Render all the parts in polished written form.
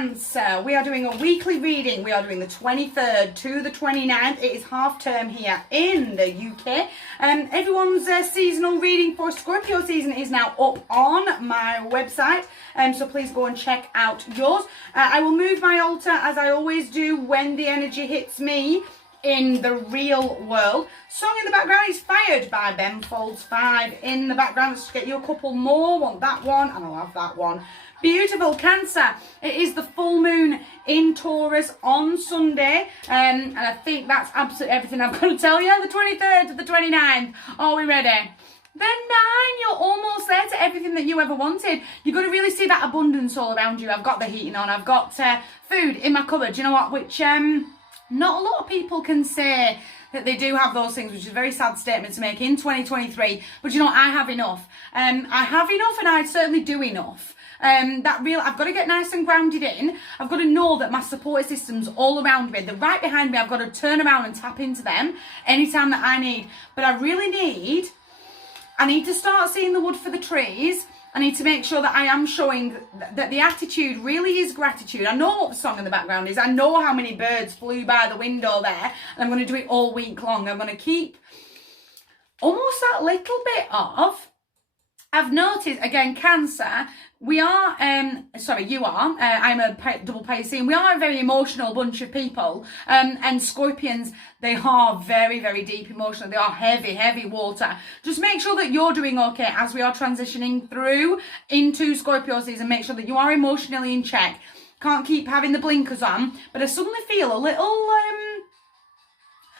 Cancer, we are doing a weekly reading. We are doing the 23rd to the 29th. It is half term here in the UK. Everyone's seasonal reading for Scorpio season is now up on my website. So please go and check out yours. I will move my altar as I always do when the energy hits me in the real world. Song in the background is Fired by Ben Folds 5 in the background. Let's get you a couple more. Want that one and I'll have that one. Beautiful Cancer. It is the full moon in Taurus on Sunday. And I think that's absolutely everything I've got to tell you. The 23rd to the 29th. Are we ready? Then 9, you're almost there to everything that you ever wanted. You've got to really see that abundance all around you. I've got the heating on. I've got food in my cupboard. You know what? Which not a lot of people can say that they do have those things, which is a very sad statement to make in 2023. But you know, I have enough. I have enough, and I certainly do enough. I've got to get nice and grounded in. I've got to know that my support system's all around me. They're right behind me. I've got to turn around and tap into them anytime that I need. But I need to start seeing the wood for the trees. I need to make sure that I am showing that the attitude really is gratitude. I know what the song in the background is. I know how many birds flew by the window there. And I'm going to do it all week long. I'm going to keep almost that little bit of... I've noticed, again, Cancer, we are, you are, I'm a double Pisces, we are a very emotional bunch of people, and Scorpions, they are very, very deep emotional, they are heavy, heavy water. Just make sure that you're doing okay as we are transitioning through into Scorpio season. Make sure that you are emotionally in check. Can't keep having the blinkers on, but I suddenly feel a little,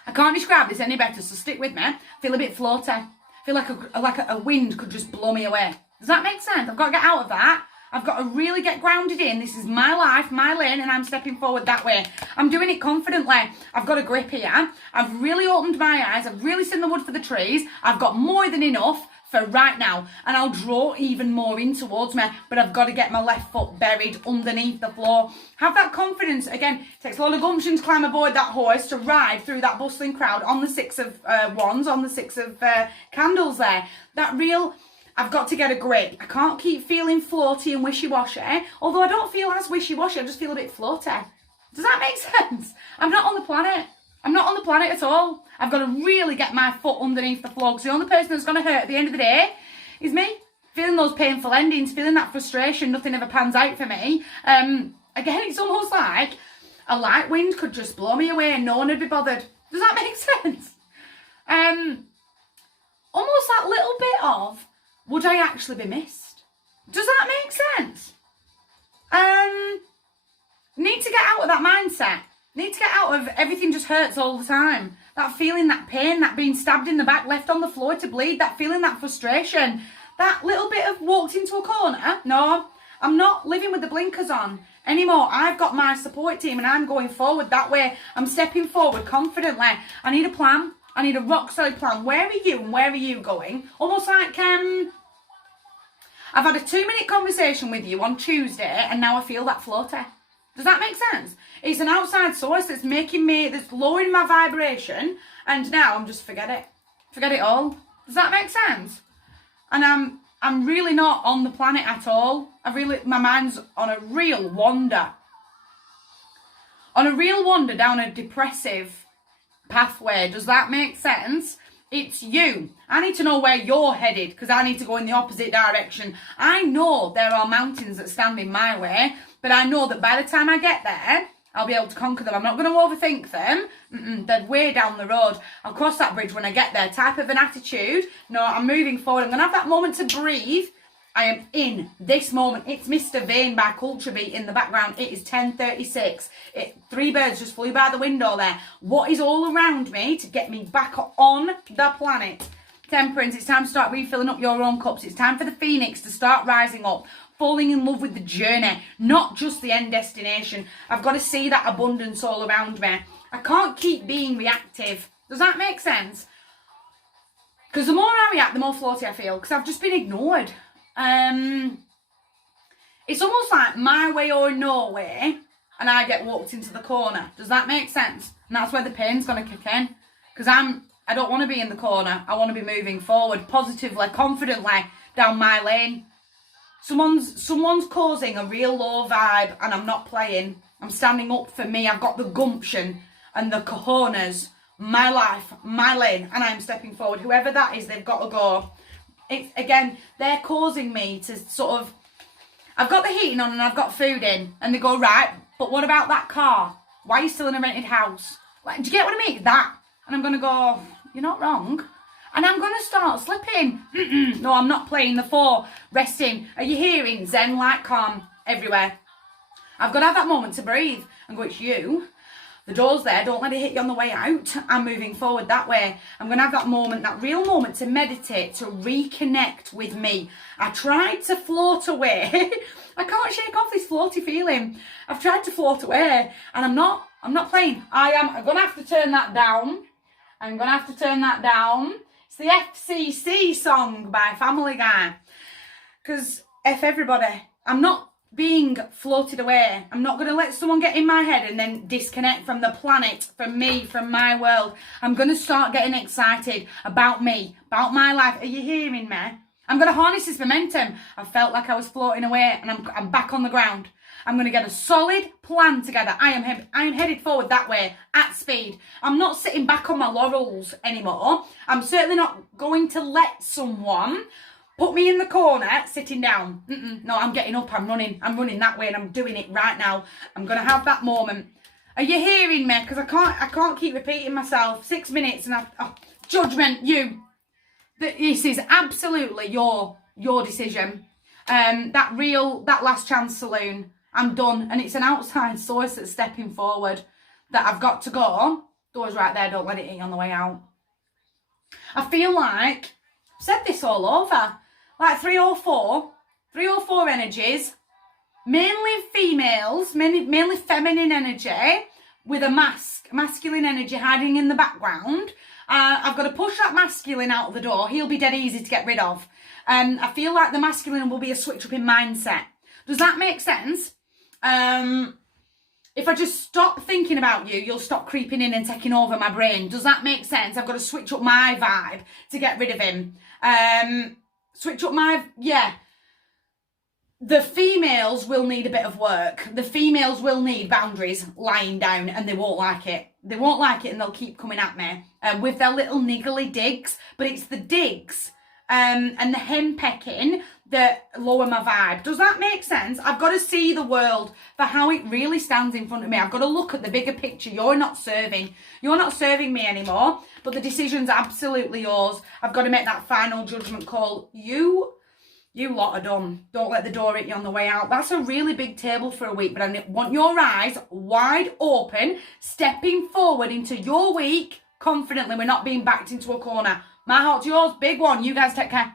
I can't describe this any better, so stick with me. I feel a bit floaty. I feel like a wind could just blow me away. Does that make sense? I've got to get out of that. I've got to really get grounded in. This is my life, my lane, and I'm stepping forward that way. I'm doing it confidently. I've got a grip here. I've really opened my eyes. I've really seen the wood for the trees. I've got more than enough for right now, and I'll draw even more in towards me, but I've got to get my left foot buried underneath the floor. Have that confidence. Again, it takes a lot of gumption to climb aboard that horse, to ride through that bustling crowd on the 6 of wands, on the 6 of candles there. That real, I've got to get a grip. I can't keep feeling floaty and wishy-washy, although I don't feel as wishy-washy, I just feel a bit floaty. Does that make sense? I'm not on the planet. I'm not on the planet at all. I've got to really get my foot underneath the floor, because the only person that's going to hurt at the end of the day is me. Feeling those painful endings, feeling that frustration, nothing ever pans out for me. Again, it's almost like a light wind could just blow me away and no one would be bothered. Does that make sense? Almost that little bit of, would I actually be missed? Does that make sense? Need to get out of that mindset. Need to get out of everything just hurts all the time. That feeling, that pain, that being stabbed in the back, left on the floor to bleed, that feeling, that frustration, that little bit of walked into a corner. No, I'm not living with the blinkers on anymore. I've got my support team and I'm going forward that way. I'm stepping forward confidently. I need a plan. I need a rock solid plan. Where are you and where are you going? Almost like I've had a 2-minute conversation with you on Tuesday and now I feel that floaty. Does that make sense? It's an outside source that's that's lowering my vibration, and now I'm just forget it all. Does that make sense? And I'm really not on the planet at all. My mind's on a real wander. On a real wander down a depressive pathway. Does that make sense? It's you. I need to know where you're headed, because I need to go in the opposite direction. I know there are mountains that stand in my way, but I know that by the time I get there, I'll be able to conquer them. I'm not going to overthink them. They're way down the road. I'll cross that bridge when I get there. Type of an attitude. No, I'm moving forward. I'm going to have that moment to breathe. I am in this moment. It's Mr. Vane by Culture Beat in the background. It is 10:36. 3 birds just flew by the window there. What is all around me to get me back on the planet? Temperance, it's time to start refilling up your own cups. It's time for the phoenix to start rising up. Falling in love with the journey, not just the end destination. I've got to see that abundance all around me. I can't keep being reactive. Does that make sense? Because the more I react, the more floaty I feel, because I've just been ignored. It's almost like my way or no way, and I get walked into the corner. Does that make sense? And that's where the pain's going to kick in. Because I don't want to be in the corner. I want to be moving forward positively, confidently down my lane. Someone's causing a real low vibe and I'm not playing. I'm standing up for me. I've got the gumption and the cojones. My life, my lane, and I'm stepping forward. Whoever that is, they've got to go. It's, again, they're causing me to sort of, I've got the heating on and I've got food in, and they go, right, but what about that car? Why are you still in a rented house? Like, do you get what I mean? That. And I'm going to go, you're not wrong. And I'm going to start slipping. No, I'm not playing the 4. Resting. Are you hearing? Zen, light, calm, everywhere. I've got to have that moment to breathe and go, it's you. The door's there, don't let it hit you on the way out. I'm moving forward that way. I'm going to have that moment, that real moment to meditate, to reconnect with me. I tried to float away. I can't shake off this floaty feeling. I've tried to float away and I'm not playing. I'm going to have to turn that down. I'm going to have to turn that down. It's the FCC song by Family Guy. Because F everybody. I'm not being floated away. I'm not going to let someone get in my head and then disconnect from the planet, from me, from my world. I'm going to start getting excited about me, about my life. Are you hearing me? I'm going to harness this momentum. I felt like I was floating away and I'm back on the ground. I'm going to get a solid plan together. I am headed forward that way at speed. I'm not sitting back on my laurels anymore. I'm certainly not going to let someone put me in the corner, sitting down. No, I'm getting up, I'm running that way and I'm doing it right now. I'm going to have that moment. Are you hearing me? Because I can't keep repeating myself. 6 minutes and judgment, you. This is absolutely your decision. That last chance saloon, I'm done. And it's an outside source that's stepping forward that I've got to go. Door's right there, don't let it hit you on the way out. I feel like I've said this all over. Like 3 or 4 energies, mainly females, mainly feminine energy, with a masculine energy hiding in the background. I've got to push that masculine out of the door. He'll be dead easy to get rid of. I feel like the masculine will be a switch up in mindset. Does that make sense? If I just stop thinking about you, you'll stop creeping in and taking over my brain. Does that make sense? I've got to switch up my vibe to get rid of him. The females will need a bit of work. The females will need boundaries lying down and they won't like it. They won't like it and they'll keep coming at me with their little niggly digs. But it's the digs and the henpecking that lower my vibe. Does that make sense? I've got to see the world for how it really stands in front of me. I've got to look at the bigger picture. You're not serving me anymore, but the decision's absolutely yours. I've got to make that final judgment call. You lot are done. Don't let the door hit you on the way out. That's a really big table for a week, but I want your eyes wide open, stepping forward into your week confidently. We're not being backed into a corner. My heart's yours. Big one. You guys take care.